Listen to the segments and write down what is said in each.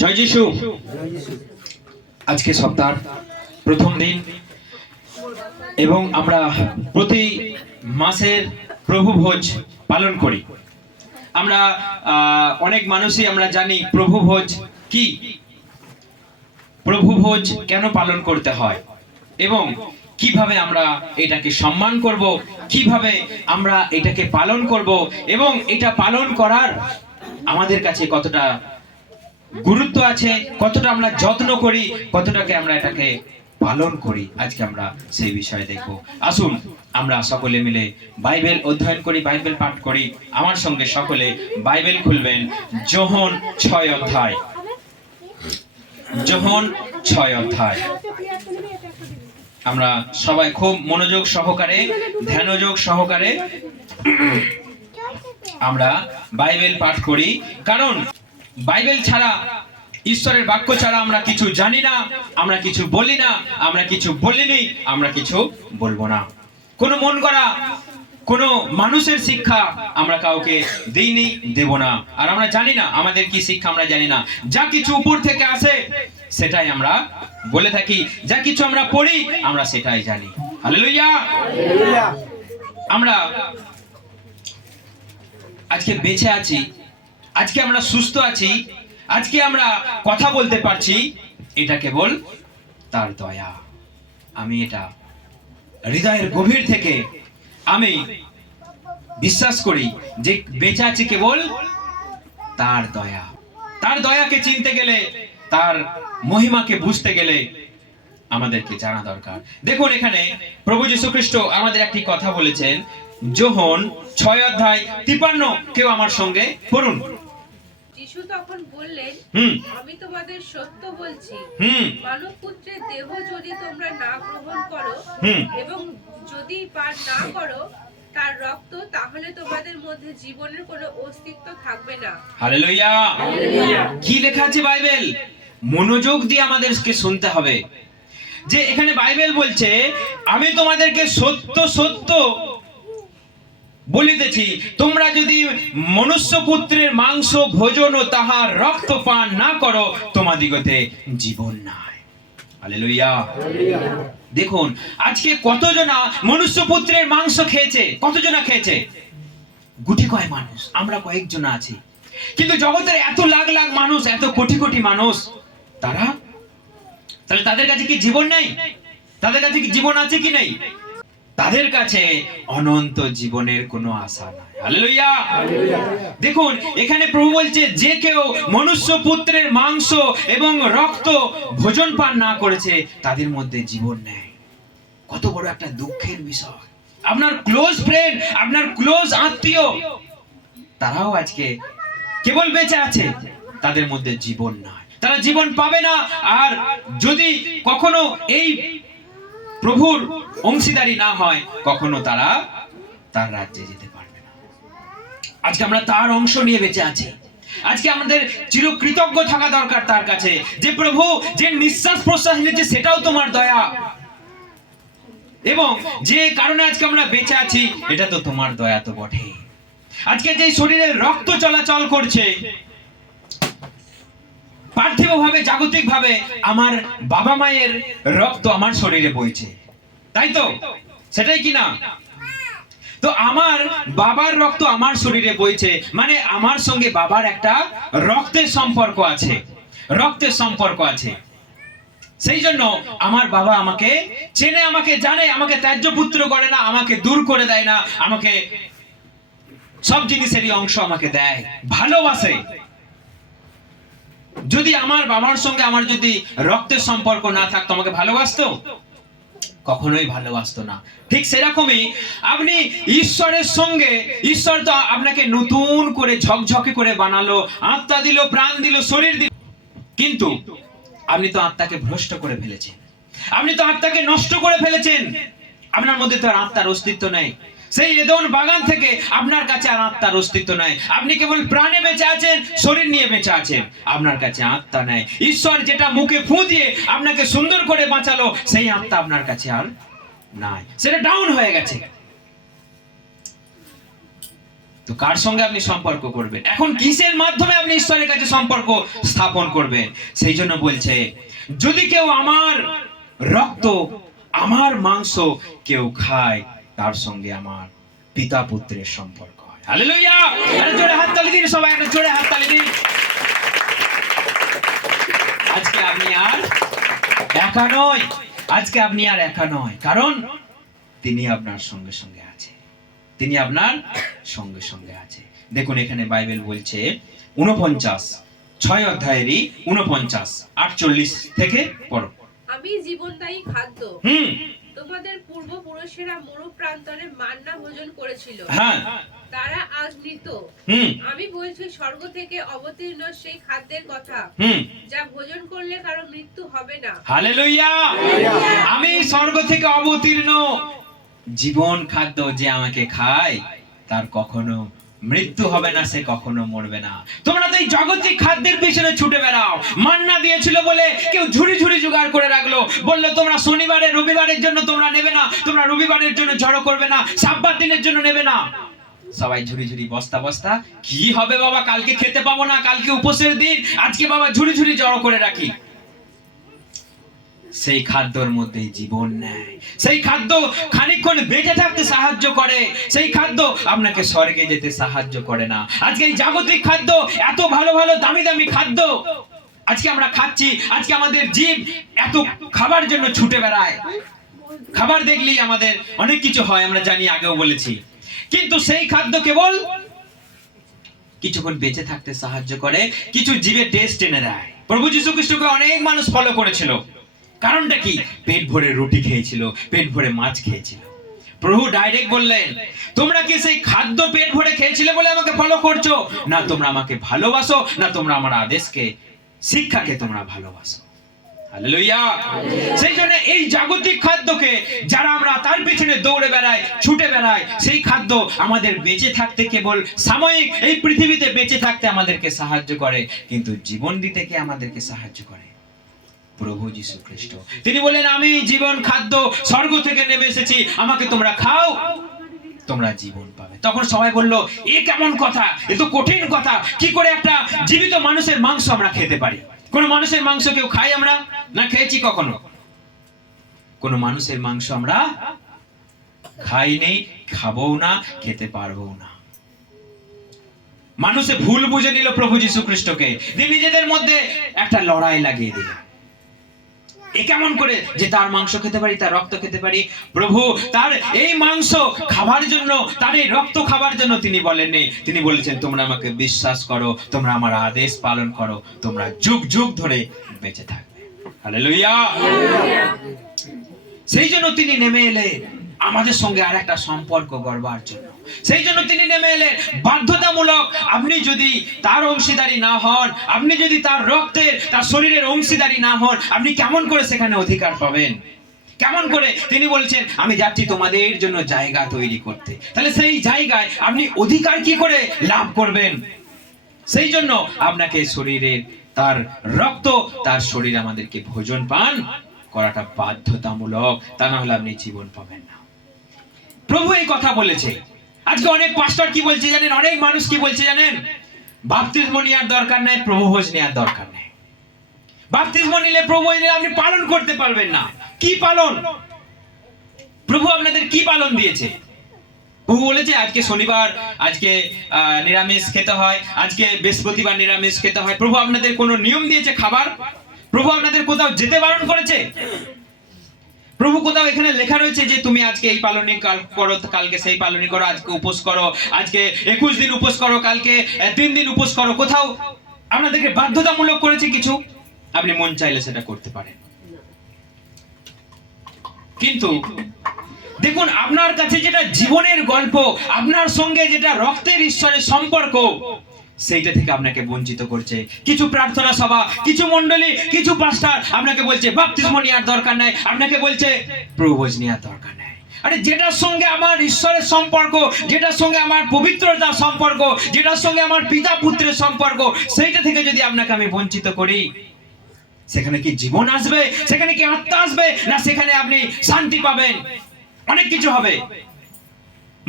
জয় যিশু। আজকে সপ্তাহের প্রথম দিন এবং আমরা প্রতি মাসের প্রভু ভোজ পালন করি। আমরা অনেক মানুষই আমরা জানি প্রভু ভোজ কি, প্রভু ভোজ কেন পালন করতে হয় এবং কিভাবে আমরা এটাকে সম্মান করব, কিভাবে আমরা এটাকে পালন করব এবং এটা পালন করার আমাদের কাছে কতটা গুরুত্ব আছে, কতটা আমরা যত্ন করি, কতটাকে আমরা এটাকে পালন করি। আজকে আমরা সেই বিষয়ে দেখব। আসুন আমরা সকলে মিলে বাইবেল অধ্যয়ন করি, বাইবেল পাঠ করি। আমার সঙ্গে সকলে বাইবেল খুলবেন যোহন 6 অধ্যায়। যোহন 6 অধ্যায়। আমরা সবাই খুব মনোযোগ সহকারে, ধ্যানযোগ সহকারে আমরা বাইবেল পাঠ করি, কারণ বাইবেল ছাড়া, ঈশ্বরের বাক্য ছাড়া আমরা কিছু জানি না, আমরা কিছু বলি না, আমরা কিছু বলিনি, আমরা কিছু বলবো না। কোনো মন করা কোনো মানুষের শিক্ষা আমরা কাউকে দিইনি, দেব না। আর আমরা জানি না আমাদের কি শিক্ষা, আমরা জানি না। যা কিছু উপর থেকে আসে সেটাই আমরা বলে থাকি, যা কিছু আমরা পড়ি আমরা সেটাই জানি। হালেলুয়া। আমরা আজকে বেঁচে আছি, আজকে আমরা সুস্থ আছি, আজকে আমরা কথা বলতে পারছি, এটা কেবল তার দয়া। আমি এটা হৃদয়ের গভীর থেকে আমি বিশ্বাস করি যে বেঁচে আছি কেবল তার দয়া। তার দয়াকে চিনতে গেলে, তার মহিমাকে বুঝতে গেলে আমাদেরকে জানা দরকার। দেখুন এখানে প্রভু যীশু খ্রিস্ট আমাদের একটি কথা বলেছেন, যোহন 6 অধ্যায় 53। কেউ আমার সঙ্গে পড়ুন। যিশু তখন বললেন, আমি তোমাদের সত্য বলছি, মানবপুত্রের দেহ যদি তোমরা না গ্রহণ করো এবং যদি পান না করো তার রক্ত, তাহলে তোমাদের মধ্যে জীবনের কোনো অস্তিত্ব থাকবে না। হালেলুয়া। কি লেখা আছে বাইবেল? মনোযোগ দিয়ে আমাদেরকে শুনতে হবে। যে এখানে বাইবেল বলছে, আমি তোমাদেরকে সত্য সত্য বলিতেছি, তোমরা যদি মনুষ্যপুত্রের মাংস ভোজন ও তাহার রক্ত পান না করো, তোমাদিগতে জীবন নাই। হালেলুয়া। দেখুন আজকে কতজনা মনুষ্যপুত্রের মাংস খেয়েছে, কতজনা খেয়েছে? গুটি কয় মানুষ, আমরা কয়েকজন আছি। কিন্তু জগতের এত লাখ লাখ মানুষ, এত কোটি কোটি মানুষ, তাহলে তাদের কাছে কি জীবন নেই? তাদের কাছে কি জীবন আছে কি নেই? তাদের কাছে অনন্ত জীবনের কোনো আশা নাই। হালেলুয়া। দেখুন এখানে প্রভু বলছে, যে কেউ মনুষ্য পুত্রের মাংস এবং রক্ত ভোজন পান না করেছে, তাদের মধ্যে জীবন নেই। কত বড় একটা দুঃখের বিষয়। আপনার ক্লোজ ফ্রেন্ড, আপনার ক্লোজ আত্মীয়, তারাও আজকে কেবল বেঁচে আছে, তাদের মধ্যে জীবন নাই, তারা জীবন পাবে না। আর যদি কখনো এই প্রভুর অংশীদারি না হয়, কখনো তারা তার রাজ্যে যেতে পারবে না। আজকে আমরা তার অংশ নিয়ে বেঁচে আছি। আজকে আমাদের চিরকৃতজ্ঞ থাকা দরকার তার কাছে, যে প্রভু যে নিঃশ্বাস প্রশ্বাস নিচ্ছে সেটাও তোমার দয়া, এবং যে কারণে আজকে আমরা বেঁচে আছি এটা তো তোমার দয়া তো বটে। আজকে যে শরীরে রক্ত চলাচল করছে, পার্থিবভাবে, জাগতিকভাবে আমার বাবা মায়ের রক্ত আমার শরীরে বইছে, তাই তো? সেটাই কি না? তো আমার বাবার রক্ত আমার শরীরে বইছে, মানে আমার সঙ্গে বাবার একটা রক্তের সম্পর্ক আছে, রক্তের সম্পর্ক আছে। সেই জন্য আমার বাবা আমাকে চেনে, আমাকে জানে, আমাকে ত্যায্য পুত্র করে না, আমাকে দূর করে দেয় না, আমাকে সব জিনিসেরই অংশ আমাকে দেয়, ভালোবাসে। যদি আমার বাবার সঙ্গে আমার যদি রক্তের সম্পর্ক না থাকতো, আমাকে ভালোবাসতো? কখনোই ভালোবাসতো না। ঠিক সেরকমই আপনি ঈশ্বরের সঙ্গে, ঈশ্বর তো আপনাকে নতুন করে ঝকঝকে করে বানালো, আত্মা দিল, প্রাণ দিল, শরীর দিল, কিন্তু আপনি তো আত্মাকে ভ্রষ্ট করে ফেলেছেন, আপনি তো আত্মাকে নষ্ট করে ফেলেছেন। আপনার মধ্যে তো আর আত্মার অস্তিত্ব নেই। সেই এদন বাগান থেকে আপনার কাছে আর আত্মার অস্তিত্ব নাই। আপনি কেবল প্রাণে বেঁচে আছেন, শরীর নিয়ে বেঁচে আছেন, আপনার কাছে আত্মা নাই। ঈশ্বর যেটা মুখে ফু দিয়ে আপনাকে সুন্দর করে বাঁচালো, সেই আত্মা আপনার কাছে আর নাই, সেটা ডাউন হয়ে গেছে। তো কার সঙ্গে আপনি সম্পর্ক করবেন? এখন কিসের মাধ্যমে আপনি ঈশ্বরের কাছে সম্পর্ক স্থাপন করবেন? সেই জন্য বলছে, যদি কেউ আমার রক্ত, আমার মাংস কেউ খায়, তার সঙ্গে আমার পিতা পুত্রের সম্পর্ক হয়। হালেলুয়া! আরে জোরে হাততালি দিন সবাই, একটা জোরে হাততালি দিন। আজকে আপনি আর একা নয়, আজকে আপনি আর একা নয়, কারণ তিনি আপনার সঙ্গে সঙ্গে আছে, তিনি আপনার সঙ্গে সঙ্গে আছে। দেখুন এখানে বাইবেল বলছে 49 অধ্যায়েরই 49-48 থেকে পড়ো। আমি জীবনদায়ী খাদ্য, তোমাদের পূর্বপুরুষেরা মরু প্রান্তরে মান্না ভোজন করেছিল, হ্যাঁ, তারা আজ মৃত। আমি বলছি স্বর্গ থেকে অবতীর্ণ সেই খাদ্যের কথা, যা ভোজন করলে কারো মৃত্যু হবে না। হালেলুয়া! আমি স্বর্গ থেকে অবতীর্ণ জীবন খাদ্য, যে আমাকে খায় তার কখনো মৃত্যু হবে না, সে কখনো মরবে না। তোমরা তো এই জগতিক খাদ্যের পিছনে ছুটে বেড়াও। মান্না দিয়েছিল বলে কেউ ঝুড়ি ঝুড়ি জোগাড় করে রাখলো, বললো তোমরা শনিবারে রবিবারের জন্য তোমরা নেবে না, তোমরা রবিবারের জন্য জড়ো করবে না, সাব্বাত দিনের জন্য নেবে না। সবাই ঝুড়ি ঝুড়ি বস্তা বস্তা, কি হবে বাবা, কালকে খেতে পাবো না, কালকে উপোসের দিন, আজকে বাবা ঝুড়ি ঝুড়ি জড়ো করে রাখি। সেই খাদ্যর মধ্যে জীবন নেয়, সেই খাদ্য খানিকক্ষণ বেঁচে থাকতে সাহায্য করে, সেই খাদ্য আপনাকে স্বর্গে যেতে সাহায্য করে না। আজকে এই জাগতিক খাদ্য, এত ভালো ভালো দামি দামি খাদ্য আজকে আমরা খাচ্ছি, আজকে আমাদের জীব এত খাবার জন্য ছুটে বেড়ায়। খাবার দেখলেই আমাদের অনেক কিছু হয়, আমরা জানি, আগেও বলেছি, কিন্তু সেই খাদ্য কেবল কিছুক্ষণ বেঁচে থাকতে সাহায্য করে, কিছু জীবের টেস্ট এনে দেয়। প্রভু যীশু খ্রিস্টকে অনেক মানুষ ফলো করেছিল, কারণটা কি? পেট ভরে রুটি খেয়েছিল, পেট ভরে মাছ খেয়েছিল। প্রভু ডাইরেক্ট বললেন, তোমরা কি সেই খাদ্য পেট ভরে খেয়েছিলে বলে আমাকে ফলো করছো? না, তোমরা আমাকে ভালোবাসো, না তোমরা আমার আদেশকে, শিক্ষাকে তোমরা ভালোবাসো। হালেলুয়া! সেই জন্য এই জাগতিক খাদ্যকে যারা আমরা তার পেছনে দৌড়ে বেড়াই, ছুটে বেড়াই, সেই খাদ্য আমাদের বেঁচে থাকতে, কেবল সাময়িক এই পৃথিবীতে বেঁচে থাকতে আমাদেরকে সাহায্য করে, কিন্তু জীবন দিতে কে আমাদেরকে সাহায্য করে? প্রভু যীশু খ্রিস্ট। তিনি বলেন, আমি জীবন খাদ্য, স্বর্গ থেকে নেমে এসেছি, আমাকে তোমরা খাও, তোমরা জীবন পাবে। তখন সবাই বলল, এ কেমন কথা, এ তো কঠিন কথা, কি করে একটা জীবিত মানুষের মাংস আমরা খেতে পারি? কোন মানুষের মাংস কেউ খাই আমরা? না খেয়েছি কখনো? কোন মানুষের মাংস আমরা খাইনি, খাবো না, খেতে পারবো না। মানুষে ভুল বুঝে নিল প্রভু যীশু খ্রিস্টকে, নিজেদের মধ্যে একটা লড়াই লাগিয়ে দিল। এ কেমন করে যে তার মাংস খেতে পারি, তার রক্ত খেতে পারি? প্রভু তার এই মাংস খাবার জন্য, তার এই রক্ত খাবার জন্য তিনি বলেননি, তিনি বলেছেন, তোমরা আমাকে বিশ্বাস করো, তোমরা আমার আদেশ পালন করো, তোমরা যুগ যুগ ধরে বেঁচে থাকবে। হালেলুয়া! সেই জন্য তিনি নেমে এলেন আমাদের সঙ্গে আর একটা সম্পর্ক গড়বার জন্য। সেই জন্য তিনি নেমে এলেন বাধ্যতামূলক। আপনি যদি তার অংশীদারি না হন, আপনি যদি তার রক্তের, তার শরীরের অংশীদারি না হন, আপনি কেমন করে সেখানে অধিকার পাবেন? কেমন করে? তিনি বলছেন, আমি যাচ্ছি তোমাদের জন্য জায়গা তৈরি করতে। তাহলে সেই জায়গায় আপনি অধিকার কি করে লাভ করবেন? সেই জন্য আপনাকে শরীরের, তার রক্ত, তার শরীর আমাদেরকে ভোজন পান করাটা বাধ্যতামূলক, তা না হলে আপনি জীবন পাবেন না। প্রভু এই কথা বলেছে। আজকে অনেক পাস্টর কি বলছে জানেন? অনেক মানুষ কি বলছে জানেন? বাপ্তিস্ম নেওয়ার দরকার নাই, প্রভু ভোজ নেওয়ার দরকার নেই। বাপ্তিস্ম নিলে, প্রভু ভোজ নিলে আপনি পালন করতে পারবেন না। কি পালন? প্রভু আপনাদের কি পালন দিয়েছে? প্রভু বলেছে আজকে শনিবার, আজকে নিরামিষ খেতে হয়, আজকে বৃহস্পতিবার নিরামিষ খেতে হয়। প্রভু আপনাদের কোনো নিয়ম দিয়েছে খাবার? প্রভু আপনাদের কোথাও যেতে বারণ করেছে? প্রভু কোথাও এখানে লেখা রয়েছে যে তুমি আজকে এই পালনই করো, কালকে সেই পালনই করো, আজকে উপোস করো, আজকে 21 দিন উপোস করো, কালকে 3 দিন উপোস করো? কোথাও আপনাদেরকে বাধ্যতামূলক করেছে কিছু? আপনি মন চাইলে সেটা করতে পারেন। কিন্তু দেখুন, আপনার কাছে যেটা জীবনের গল্প, আপনার সঙ্গে যেটা রক্তের ঈশ্বরের সম্পর্ক, সেইটা থেকে আপনাকে বঞ্চিত করছে। কিছু প্রার্থনা সভা, কিছু মণ্ডলী, কিছু পাস্টার আপনাকে বলছে বাপ্তিস্ম নেওয়ার দরকার নাই, আপনাকে বলছে প্রভু ভোজ নেওয়ার দরকার নাই। আরে যেটার সঙ্গে আমার ঈশ্বরের সম্পর্ক, যেটার সঙ্গে আমার পবিত্রতার সম্পর্ক, যেটার সঙ্গে আমার পিতা পুত্রের সম্পর্ক, সেইটা থেকে যদি আপনাকে আমি বঞ্চিত করি, সেখানে কি জীবন আসবে? সেখানে কি আত্মা আসবে? না সেখানে আপনি শান্তি পাবেন? অনেক কিছু হবে।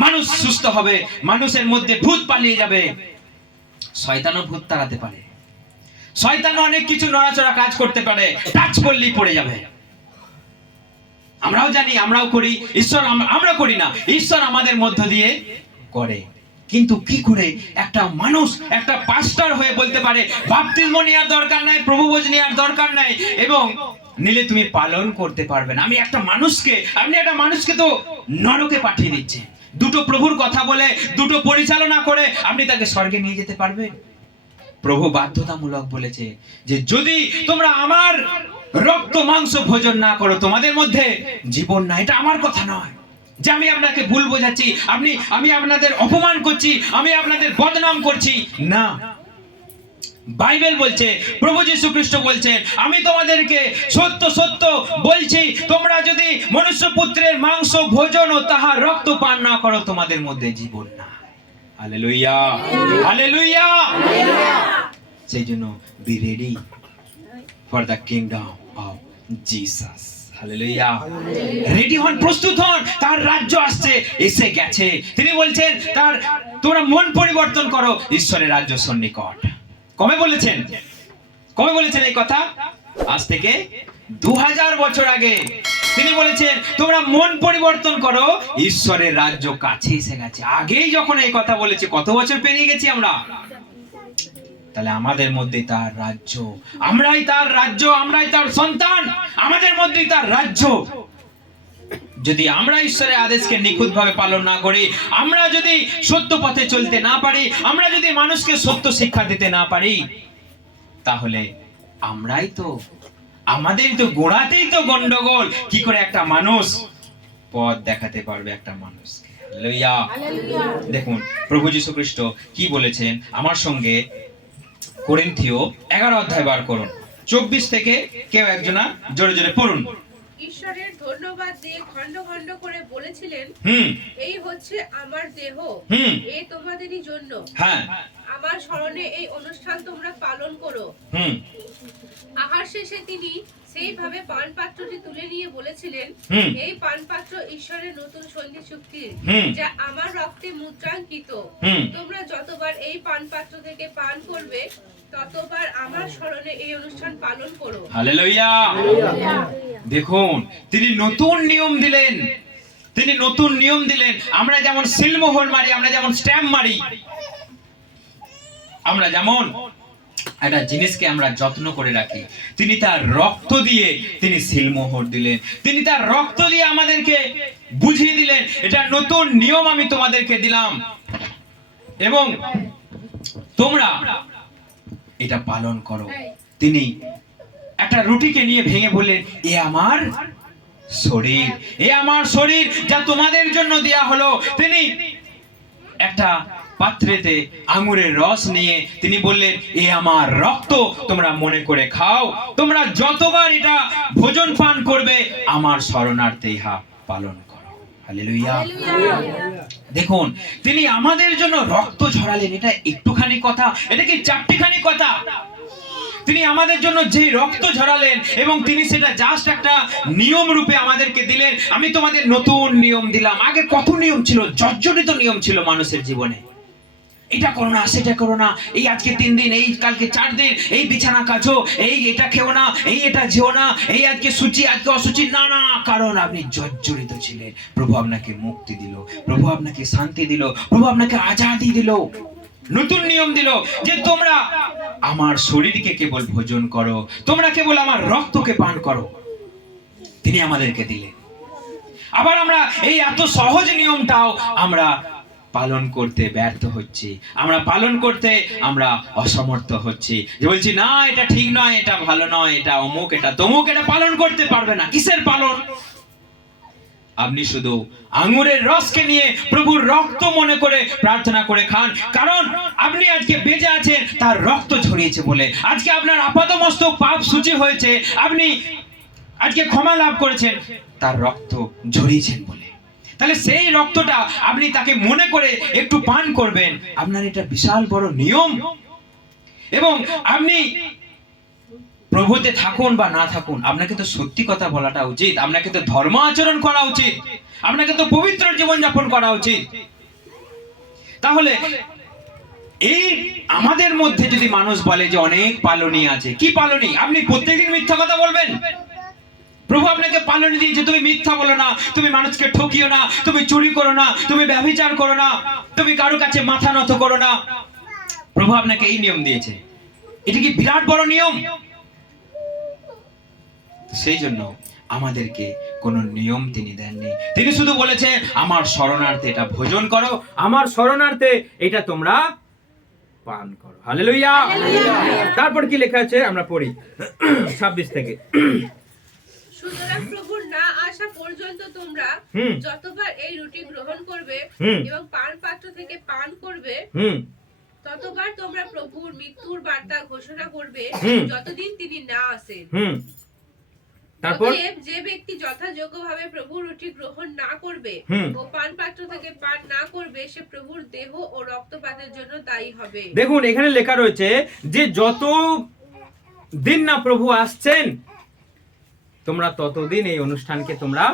মানুষ সুস্থ হবে, মানুষের মধ্যে ভূত পালিয়ে যাবে। শয়তানও ভূত তাড়াতে পারে, শয়তানও অনেক কিছু নড়াচড়া কাজ করতে পারে, টাচ করলেই পড়ে যাবে। আমরাও জানি, আমরাও করি, ঈশ্বর আমরা করি না, ঈশ্বর আমাদের মধ্য দিয়ে করে। কিন্তু কি করে একটা মানুষ একটা পাস্টার হয়ে বলতে পারে বাপ্তিস্ম নেওয়ার দরকার নাই, প্রভুভোজ নেওয়ার দরকার নাই, এবং নিলে তুমি পালন করতে পারবে না? আপনি একটা মানুষকে তো নরকে পাঠিয়ে দিচ্ছেন। দুটো প্রভুর কথা বলে, দুটো পরিচালনা করে আপনি তাকে স্বর্গে নিয়ে যেতে পারবেন? প্রভু বাধ্যতামূলক বলেছে যে যদি তোমরা আমার রক্ত মাংস ভোজন না করো তোমাদের মধ্যে জীবন না। এটা আমার কথা নয় যে আমি আপনাকে ভুল বোঝাচ্ছি, আমি আপনাদের অপমান করছি, আমি আপনাদের বদনাম করছি না। বাইবেল বলছে, প্রভু যীশু খ্রিস্ট বলছেন, আমি তোমাদেরকে সত্য সত্য বলছি, তোমরা যদি মনুষ্যপুত্রের মাংস ভোজন ও তাহার রক্ত পান না করো তোমাদের মধ্যে জীবন না। Hallelujah, hallelujah. সেই জন্য be ready for the kingdom of Jesus. Hallelujah. Ready হন, প্রস্তুত হন, তার রাজ্য আসছে, এসে গেছে। তিনি বলছেন তোমরা মন পরিবর্তন করো, ঈশ্বরের রাজ্য সন্নিকট। কবে বলেছেন এই কথা? আজ থেকে 2000 বছর আগে তিনি বলেছেন তোমরা মন পরিবর্তন করো, ঈশ্বরের রাজ্য কাছে এসে গেছে। আগেই যখন এই কথা বলেছে, কত বছর পেরিয়ে গেছি আমরা। তাহলে আমাদের মধ্যে তার রাজ্য, আমরাই তার রাজ্য, আমরাই তার সন্তান, আমাদের মধ্যেই তার রাজ্য। যদি আমরা ঈশ্বরের আদেশকে নিখুঁতভাবে পালন না করি, আমরা যদি সত্য পথে চলতে না পারি, আমরা যদি মানুষকে সত্য শিক্ষা দিতে না পারি, তাহলে আমাদেরই তো গোড়াতেই তো গন্ডগোল। কি করে একটা মানুষ পথ দেখাতে পারবে একটা মানুষকে? হালেলুয়া। দেখুন প্রভু যীশু খ্রিস্ট কি বলেছেন। আমার সঙ্গে করিন্থীয় 11 অধ্যায় বার করুন, 24 থেকে কেউ একজনা জোরে জোরে পড়ুন। ঈশ্বরের ধন্যবাদ দিয়ে খন্ড খন্ড করে বলেছিলেন, এই হচ্ছে আমার দেহ, এ তোমাদেরই জন্য। হ্যাঁ, আমার স্মরণে এই অনুষ্ঠান তোমরা পালন করো। আহার শেষে তিনি সেইভাবে পানপাত্রটি তুলে নিয়ে বলেছিলেন, এই পানপাত্র ঈশ্বরের নতুন সন্ধি চুক্তির, যা আমার রক্তে মুদ্রাঙ্কিত। তোমরা যতবার এই পানপাত্র থেকে পান করবে ততবার আমার স্মরণে এই অনুষ্ঠান পালন করো। হালেলুয়া। দেখুন তিনি নতুন নিয়ম দিলেন। আমরা যেমন সিলমোহর মারি, আমরা যেমন স্ট্যাম্প মারি, আমরা যেমন একটা জিনিসকে আমরা যত্ন করে রাখি, তিনি তার রক্ত দিয়ে তিনি সিলমোহর দিলেন। তিনি তার রক্ত দিয়ে আমাদেরকে বুঝিয়ে দিলেন এটা নতুন নিয়ম আমি তোমাদেরকে দিলাম, এবং তোমরা এটা পালন করো। তিনি একটা রুটিকে নিয়ে ভেঙে বললেন, এ আমার শরীর যা তোমাদের জন্য দেয়া হলো। তিনি একটা পাত্রেতে আঙুরের রস নিয়ে তিনি বললেন, এ আমার রক্ত, তোমরা মনে করে খাও। তোমরা যতবার এটা ভোজন পান করবে আমার শরণার্থে ইহা পালন করো। হালেলুয়া। দেখুন তিনি আমাদের জন্য রক্ত ঝরালেন। এটা একটুখানি কথা, এটা কি চারটিখানি কথা? তিনি আমাদের জন্য যে রক্ত ঝরালেন এবং তিনি সেটা জাস্ট একটা নিয়ম রূপে আমাদেরকে দিলেন। আমি তোমাদের নতুন নিয়ম দিলাম। আগে কত নিয়ম ছিল, জর্জরিত নিয়ম ছিল মানুষের জীবনে। এটা করো না, সেটা করো না, এই আজকে 3 দিন, এই কালকে 4 দিন, এই বিছানা কাচো, এই এটা খেও না, এই এটা যেও না, এই আজকে সূচি, আজকে অসুচি, না, কারণ আপনি জর্জরিত ছিলেন। প্রভু আপনাকে মুক্তি দিল, প্রভু আপনাকে শান্তি দিল, প্রভু আপনাকে আজাদি দিল, নতুন নিয়ম দিল যে তোমরা আমার শরীরকে কেবল ভোজন করো, তোমরা কেবল আমার রক্তকে পান করো। তিনি আমাদেরকে দিলেন। আবার আমরা এই এত সহজ নিয়মটাও আমরা পালন করতে ব্যর্থ হচ্ছি, আমরা পালন করতে আমরা অসমর্থ হচ্ছি, যে বলছি না এটা ঠিক নয়, এটা ভালো নয়, এটা অমুক, এটা তমুক, এটা পালন করতে পারবে না। কিসের পালন? আপনি শুধু আঙুরের রসকে নিয়ে প্রভুর রক্ত মনে করে প্রার্থনা করে খান, কারণ আপনি আজকে বেঁচে আছেন তার রক্ত ঝরিয়েছে বলে। আজকে আপনার আপাতমস্তক পাপ সূচি হয়েছে, আপনি আজকে ক্ষমা লাভ করেছেন তার রক্ত ঝরিয়েছেন বলে। তাহলে সেই রক্তটা আপনি তাকে মনে করে একটু পান করবেন, আপনার এটা বিশাল বড় নিয়ম। এবং আপনি প্রভুতে থাকুন বা না থাকুন, আপনাকে তো সত্যি কথা বলাটা উচিত, আপনাকে তো ধর্ম আচরণ করা উচিত, আপনাকে তো পবিত্র জীবন যাপন করা উচিত। তাহলে এই আমাদের মধ্যে যদি মানুষ বলে যে অনেক পালনী আছে, কি পালনী? আপনি প্রত্যেকদিন মিথ্যা কথা বলবেন? প্রভু আপনাকে পালনী দিয়েছে, তুমি মিথ্যা বলো না, তুমি মানুষকে ঠকিও না, তুমি চুরি করো না, তুমি ব্যভিচার করো না, তুমি কারো কাছে মাথা নত করো না। প্রভু আপনাকে এই নিয়ম দিয়েছে। এটা কি বিরাট বড় নিয়ম? সেই জন্য আমাদেরকে কোনো নিয়ম তিনি দেননি, তিনি শুধু বলেছে আমার শরণার্থে এটা ভোজন করো, আমার শরণার্থে এটা তোমরা পান করো। হালেলুয়া। তারপর কি লেখা আছে আমরা পড়ি 26 থেকে। সুতরাং প্রভুর না আসা পর্যন্ত তোমরা যতবার এই রুটি গ্রহণ করবে এবং পান পাত্র থেকে পান করবে, ততবার তোমরা প্রভুর মৃত্যুর বার্তা ঘোষণা করবে যতদিন তিনি না আসেন। তারপর যে ব্যক্তি যথাযোগ্যভাবে প্রভুর রুটি গ্রহণ না করবে ও পান পাত্র থেকে পান না করবে, সে প্রভুর দেহ ও রক্তপাতের জন্য দায়ী হবে। দেখুন এখানে লেখা রয়েছে যে যত দিন না প্রভু আসছেন, তোমরা ততদিন এই অনুষ্ঠানকে তোমরা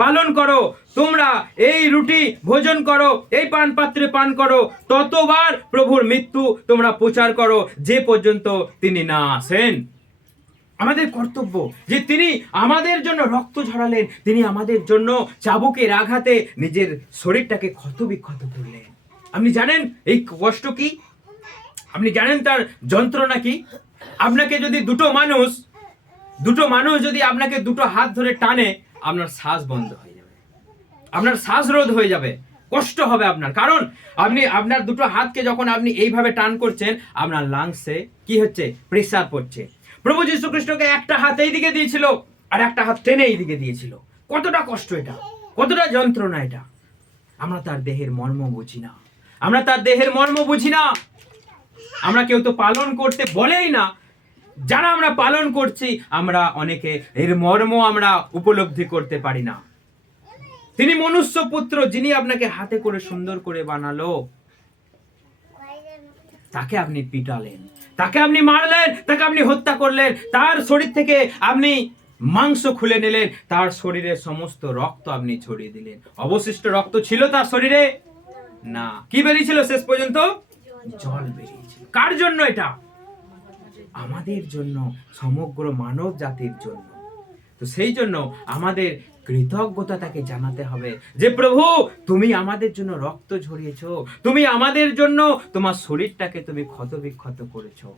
পালন করো, তোমরা এই রুটি ভোজন করো, এই পান পাত্রে পান করো, ততবার প্রভুর মৃত্যু তোমরা প্রচার করো যে পর্যন্ত তিনি না আসেন। আমাদের কর্তব্য যে তিনি আমাদের জন্য রক্ত ঝরালেন, তিনি আমাদের জন্য চাবুকের আঘাতে নিজের শরীরটাকে ক্ষত বিক্ষত করলেন। আপনি জানেন এই কষ্ট কি? আপনি জানেন তার যন্ত্রণা কি? আপনাকে যদি দুটো মানুষ যদি আপনাকে দুটো হাত ধরে টানে, আপনার শ্বাস বন্ধ হয়ে যাবে, আপনার শ্বাসরোধ হয়ে যাবে, কষ্ট হবে আপনার। কারণ আপনি আপনার দুটো হাতকে যখন আপনি এইভাবে টান করছেন, আপনার লাংসে কি হচ্ছে? প্রেসার পড়ছে। প্রভু যীশু খ্রিস্টকে একটা হাত এই দিকে দিয়েছিল আর একটা হাত টেনে এই দিকে দিয়েছিল। কতটা কষ্ট এটা, কতটা যন্ত্রণা এটা। আমরা তার দেহের মর্ম বুঝি না, আমরা তার দেহের মর্ম বুঝি না। আমরা কেউ তো পালন করতে বলেই না। যারা আমরা পালন করছি, আমরা অনেকে এর মর্ম আমরা উপলব্ধি করতে পারি না। তিনি মনুষ্য পুত্র, যিনি আপনাকে হাতে করে সুন্দর করে বানালো, তাকে আপনি পিটালেন, তাকে আপনি মারলেন, তাকে আপনি হত্যা করলেন, তার শরীর থেকে আপনি মাংস খুলে নিলেন, তার শরীরের সমস্ত রক্ত আপনি ছড়িয়ে দিলেন। অবশিষ্ট রক্ত ছিল তার শরীরে না। কি বেরিয়েছিল শেষ পর্যন্ত? জল বেরিয়েছিল। কার জন্য এটা? আমাদের জন্য, সমগ্র মানব জাতির জন্য। তো সেই জন্য আমাদের কৃতজ্ঞতা তাকে জানাতে হবে যে প্রভু তুমি আমাদের জন্য রক্ত ঝরিয়েছো, তুমি আমাদের জন্য তোমার শরীরটাকে তুমি ক্ষত বিক্ষত করেছো।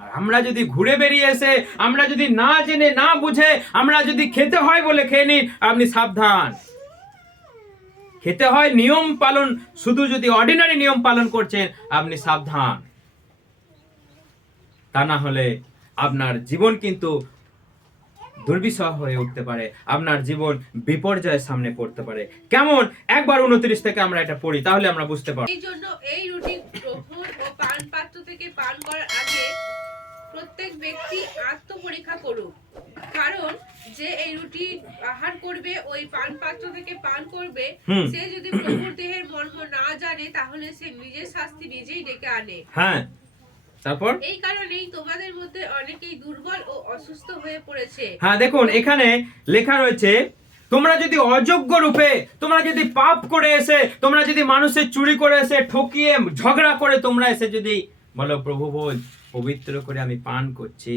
আর আমরা যদি ঘুরে বেরিয়ে এসে, আমরা যদি না জেনে না বুঝে, আমরা যদি খেতে হয় বলে খেয়ে নিই, আপনি সাবধান। খেতে হয় নিয়ম পালন, শুধু যদি অর্ডিনারি নিয়ম পালন করছেন, আপনি সাবধান। তা না হলে আপনার জীবন কিন্তু দুর্বিষহ হয়ে উঠতে পারে, আপনার জীবন বিপর্যয়ের সামনে পড়তে পারে। কেমন? একবার 29 থেকে আমরা এটা পড়ি, তাহলে আমরা বুঝতে পারব। এই জন্য এই রুটি গ্রহণ ও পান পাত্র থেকে পান করার আগে প্রত্যেক ব্যক্তি আত্মপরীক্ষা করুক। কারণ যে এই রুটি আহার করবে, ওই পান পাত্র থেকে পান করবে, সে যদি প্রভুর দেহের মর্ম না জানে, তাহলে সে নিজের শাস্তি নিজেই ডেকে আনে। হ্যাঁ, তারপর এই কারণেই তোমাদের মধ্যে অনেকেই দুর্বল ও অসুস্থ হয়ে পড়েছে। হ্যাঁ, দেখুন এখানে লেখা রয়েছে, তোমরা যদি অযোগ্য রূপে, তোমরা যদি পাপ করে এসে, তোমরা যদি মানুষের চুরি করে এসে, ঠকিয়ে ঝগড়া করে তোমরা এসে যদি বলো প্রভু ভোজ পবিত্র করে আমি পান করছি,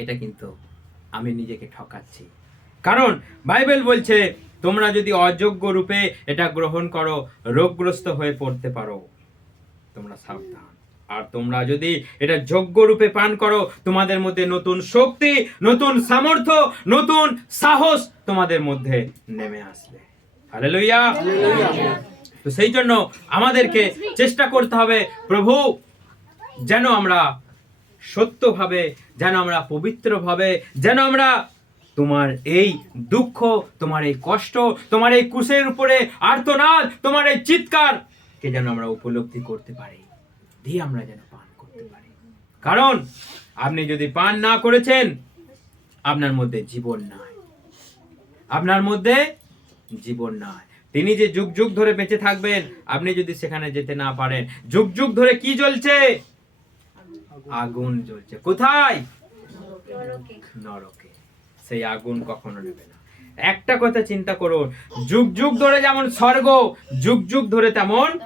এটা কিন্তু আমি নিজেকে ঠকাচ্ছি। কারণ বাইবেল বলছে তোমরা যদি অযোগ্য রূপে এটা গ্রহণ করো, রোগগ্রস্ত হয়ে পড়তে পারো, তোমরা সাবধান। আর তোমরা যদি এটা যোগ্য রূপে পান করো, তোমাদের মধ্যে নতুন শক্তি, নতুন সামর্থ্য, নতুন সাহস তোমাদের মধ্যে নেমে আসবে। হালেলুয়া। তো সেই জন্য আমাদেরকে চেষ্টা করতে হবে, প্রভু যেন আমরা সত্যভাবে, যেন আমরা পবিত্রভাবে, যেন আমরা তোমার এই দুঃখ, তোমার এই কষ্ট, তোমার এই ক্রুশের উপরে আর্তনাদ, তোমার এই চিৎকারকে যেন আমরা উপলব্ধি করতে পারি, দিয়ে আমরা যেন পান করতে পারি। কারণ আপনি যদি পান না করেছেন, আপনার মধ্যে জীবন নাই, আপনার মধ্যে জীবন নাই। তিনি যে যুগ যুগ ধরে বেঁচে থাকবেন, আপনি যদি সেখানে যেতে না পারেন, যুগ যুগ ধরে কি জ্বলছে? আগুন জ্বলছে। কোথায়? নরকে। নরকে। সেই আগুন কখনো নেবে না। একটা কথা চিন্তা করুন, যুগ যুগ ধরে যেমন স্বর্গ, যুগ যুগ ধরে তেমন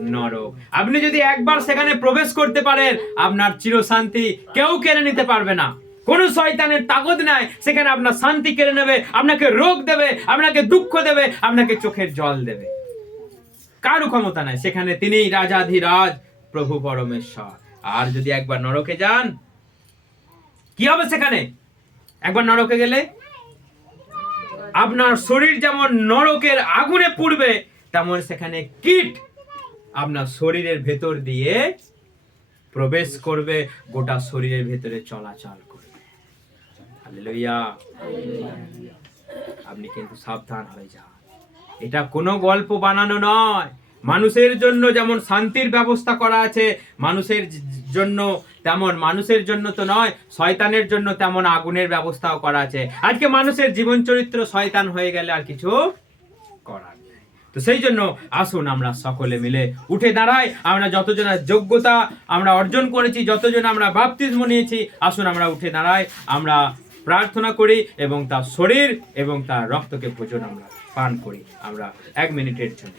নরক। আপনি যদি একবার সেখানে প্রবেশ করতে পারেন, আপনার চিরশান্তি কেউ কেড়ে নিতে পারবে না। কোন শয়তানের তাগদ নাই সেখানে আপনার শান্তি কেড়ে নেবে, আপনাকে রোগ দেবে, আপনাকে দুঃখ দেবে, আপনাকে চোখের জল দেবে। কারো ক্ষমতা নাই সেখানে। তিনি রাজাধিরাজ, প্রভু পরমেশ্বর। আর যদি একবার নরকে যান, কি হবে সেখানে? একবার নরকে গেলে আপনার শরীর যেমন নরকের আগুনে পুড়বে, তেমন সেখানে কীট আপনার শরীরের ভেতর দিয়ে প্রবেশ করবে, গোটা শরীরের ভেতরে চলাচল করবে। হালেলুয়া। আপনি কিন্তু সাবধান হয়ে যান। এটা কোনো গল্প বানানো নয়। মানুষের জন্য যেমন শান্তির ব্যবস্থা করা আছে, মানুষের জন্য তেমন, মানুষের জন্য তো নয়, শয়তানের জন্য তেমন আগুনের ব্যবস্থাও করা আছে। আজকে মানুষের জীবন চরিত্র শয়তান হয়ে গেলে আর কিছু করার নেই। তো সেই জন্য আসুন আমরা সকলে মিলে উঠে দাঁড়াই। আমরা যতজনের যোগ্যতা আমরা অর্জন করেছি, যতজন আমরা বাপ্তিস্ম নিয়েছি, আসুন আমরা উঠে দাঁড়াই, আমরা প্রার্থনা করি এবং তার শরীর এবং তার রক্তকে ভোজন আমরা পান করি। আমরা 1 মিনিটের জন্য